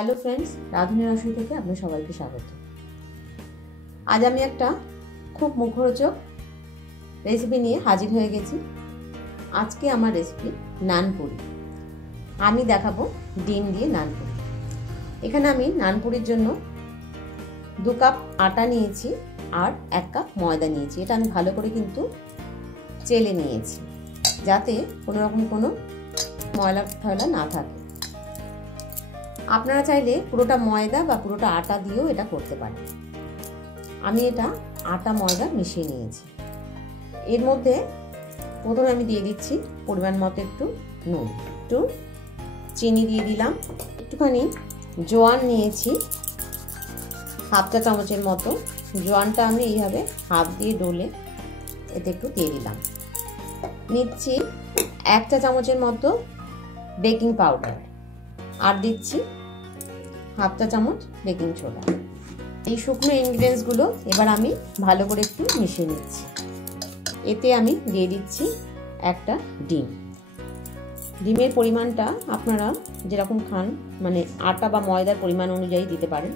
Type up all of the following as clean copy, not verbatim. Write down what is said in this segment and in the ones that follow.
Hello friends, রাঁধুনি রসই থেকে আপনাদের সবাইকে স্বাগত। আজ আমি একটা খুব মুখরোচক রেসিপি নিয়ে হাজির হয়ে গেছি। আজকে আমার রেসিপি নানপুরি। আমি দেখাবো ডিম দিয়ে নানপুরি। এখানে আমি নানপুরির জন্য 2 কাপ আটা নিয়েছি আর 1 কাপ ময়দা নিয়েছি। এটা আমি ভালো করে কিন্তু চেলে নিয়েছি যাতে কোনো রকম কোনো ময়লা টয়লা না থাকে। আপনারা চাইলে পুরোটা ময়দা বা পুরোটা আটা দিয়েও এটা করতে পারেন। আমি এটা আটা ময়দা মিশিয়ে নিয়েছি। এর মধ্যে প্রথমে আমি দিয়ে দিচ্ছি পরিমাণ মতো একটু নুন, একটু চিনি দিয়ে দিলাম, একটুখানি জোয়ান নিয়েছি হাফ চা চামচের মতো। জোয়ানটা আমি এইভাবে হাত দিয়ে ডলে এতে একটু দিয়ে দিলাম। নিচ্ছি 1 চা চামচের মতো বেকিং পাউডার আর দিচ্ছি হাফ চা চামচ বেকিং সোডা। এই শুকনো ইনগ্রিডিয়েন্টসগুলো এবার আমি ভালো করে একটু মিশিয়ে নিচ্ছি। এতে আমি দিয়ে দিচ্ছি একটা ডিম। ডিমের পরিমাণটা আপনারা যেরকম খান মানে আটা বা ময়দার পরিমাণ অনুযায়ী দিতে পারেন।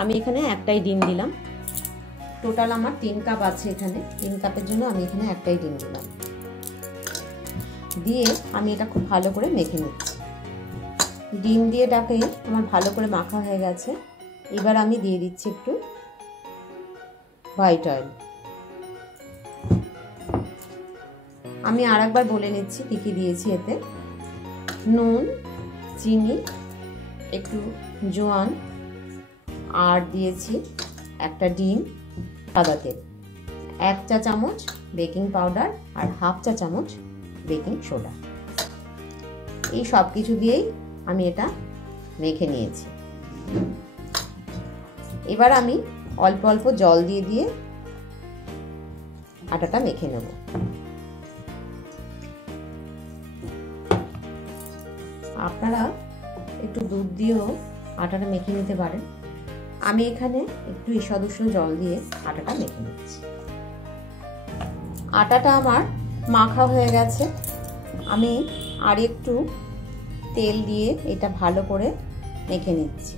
আমি এখানে একটাই ডিম দিলাম। টোটাল আমার 3 কাপ আছে। এখানে 3 কাপের জন্য আমি এখানে একটাই ডিম দিলাম। দিয়ে আমি এটা খুব ভালো করে মেখে নিচ্ছি। ডিম দিয়ে ডাকে আমার ভালো করে মাখা হয়ে গেছে। এবার আমি দিয়ে দিচ্ছি একটু হোয়াইট অয়েল। আমি আরেকবার বলে নিচ্ছি কি কি দিয়েছি এতে। নুন, চিনি, একটু জোয়ান আর দিয়েছি একটা ডিম, সাদা তেল, 1 চা চামচ বেকিং পাউডার আর হাফ চা চামচ বেকিং সোডা। এই সব কিছু দিয়েই আমি এটা মেখে নিয়েছি। এবার আমি অল্প অল্প জল দিয়ে দিয়ে আটাটা মেখে নেব। আপনারা একটু দুধ দিয়েও আটাটা মেখে নিতে পারেন। আমি এখানে একটু ঈষদ উষ্ণ জল দিয়ে আটাটা মেখে নিচ্ছি। আটাটা আমার মাখা হয়ে গেছে। আমি আর একটু তেল দিয়ে এটা ভালো করে মেখে নিচ্ছি।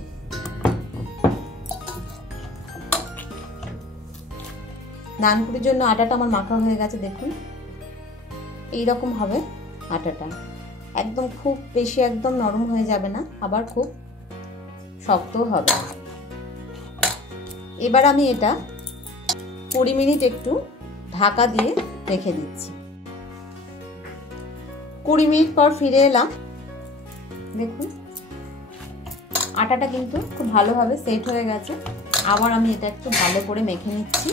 নানপুরির জন্য আটাটা আমার মাখা হয়ে গেছে। দেখুন এইরকম হবে আটাটা। একদম খুব বেশি একদম নরম হয়ে যাবে না, আবার খুব শক্তও হবে না। এবার আমি এটা 20 মিনিট একটু ঢাকা দিয়ে রেখে দিচ্ছি। 20 মিনিট পর ফিরে এলাম। দেখুন আটাটা কিন্তু খুব ভালোভাবে সেট হয়ে গেছে। আবার আমি এটা একটু ভালো করে মেখে নিচ্ছি,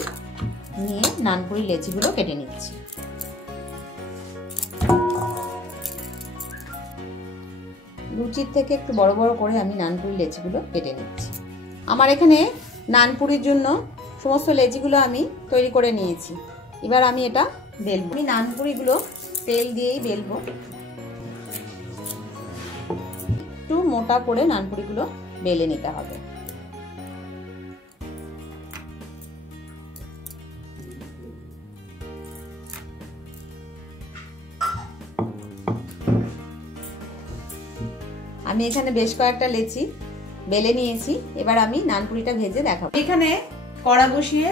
নিয়ে নানপুরি লেচিগুলো কেটে নিচ্ছি। লুচির থেকে একটু বড় বড় করে আমি নানপুরি লেচিগুলো কেটে নিচ্ছি। আমার এখানে নানপুরির জন্য সমস্ত লেচিগুলো আমি তৈরি করে নিয়েছি। এবার আমি এটা বেলবো। আমি নানপুরিগুলো তেল দিয়েই বেলবো। একটু মোটা করে নানপুরিগুলো বেলে নিতে হবে। আমি এখানে বেশ কয়েকটা লেচি বেলে নিয়েছি। এবার আমি নানপুরিটা ভেজে দেখাবো। এখানে কড়া বসিয়ে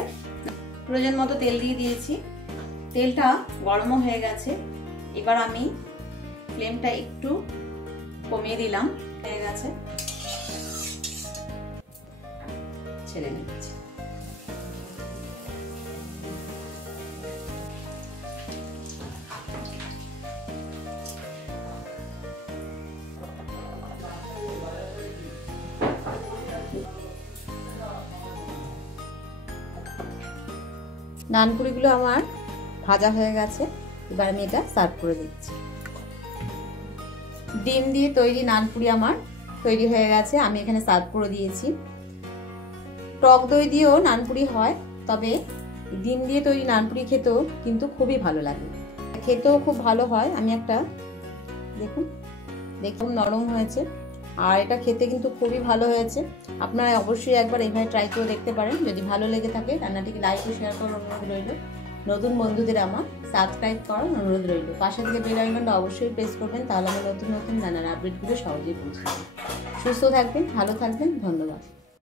প্রয়োজন মতো তেল দিয়ে দিয়েছি। তেলটা গরমও হয়ে গেছে। এবার আমি ফ্লেমটা একটু কমিয়ে দিলাম। হয়ে গেছে, ছেড়ে নিচ্ছি। নানপুরিগুলো আমার ভাজা হয়ে গেছে। এবার আমি এটা সার্ভ করে দিচ্ছি। ডিম দিয়ে তৈরি নানপুরি আমার তৈরি হয়ে গেছে। আমি এখানে সার্ভ করে দিয়েছি। টক দই দিয়েও নানপুরি হয়, তবে ডিম দিয়ে তৈরি নানপুরি খেতেও কিন্তু খুবই ভালো লাগে, খেতেও খুব ভালো হয়। আমি একটা দেখুন নরম হয়েছে আর এটা খেতে কিন্তু খুবই ভালো হয়েছে। আপনারা অবশ্যই একবার এইভাবে ট্রাই করে দেখতে পারেন। যদি ভালো লেগে থাকে রান্নাটিকে লাইক ও শেয়ার করার অনুরোধ রইল। নতুন বন্ধুদের আমার সাবস্ক্রাইব করার অনুরোধ রইল। পাশে থেকে বেল আইকনটা অবশ্যই প্রেস করবেন, তাহলে আমার নতুন নতুন নানান আপডেটগুলো সহজেই পৌঁছে যাবে। সুস্থ থাকবেন, ভালো থাকবেন, ধন্যবাদ।